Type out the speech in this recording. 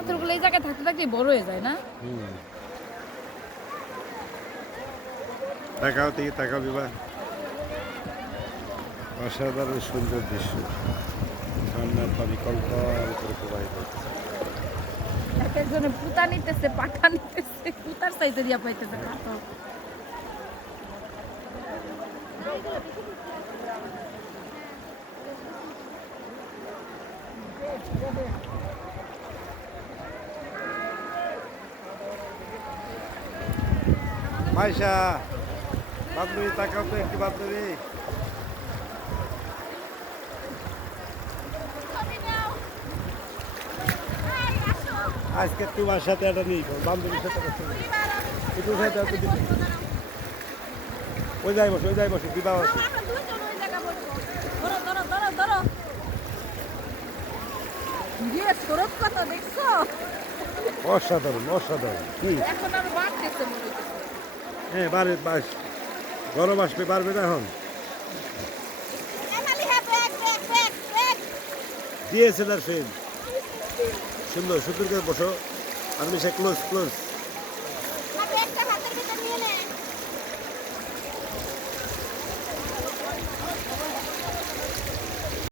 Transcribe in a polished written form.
পাথরগুলো এই জায়গায় থাকতে থাকতে বড় হয়ে যায় না? তাকাও থেকে তাকাও বিভা, অসাধারণ সুন্দর দৃশ্য। ঝর্ণার পানি কলকল করে প্রবাহিত হচ্ছে। এক একজনে পুতা নিতেছে, পাঠা নিতেছে, পুতার সাইজে দিয়া পাইতেছে পাথর। মাইশা, বান্ধবী তাকাও তো একটু বান্ধবী। আজকে তোমার সাথে একটা নেই, বান্ধবীর সাথে কথা নেই। একটু সাথে একটু দিবি। ওই যাই বসে বিবাহ আছে। দেখছো? অসাধারণ অসাধারণ কি এখন আর বাড়তেছে মনে হইতেছে। হ্যাঁ বাস গরম আসবে, বাড়বে না এখন। দিয়েছে তার ফ্রেন্ড সুন্দর সুন্দর করে বসো। আর মিশে ক্লোজ ক্লোজ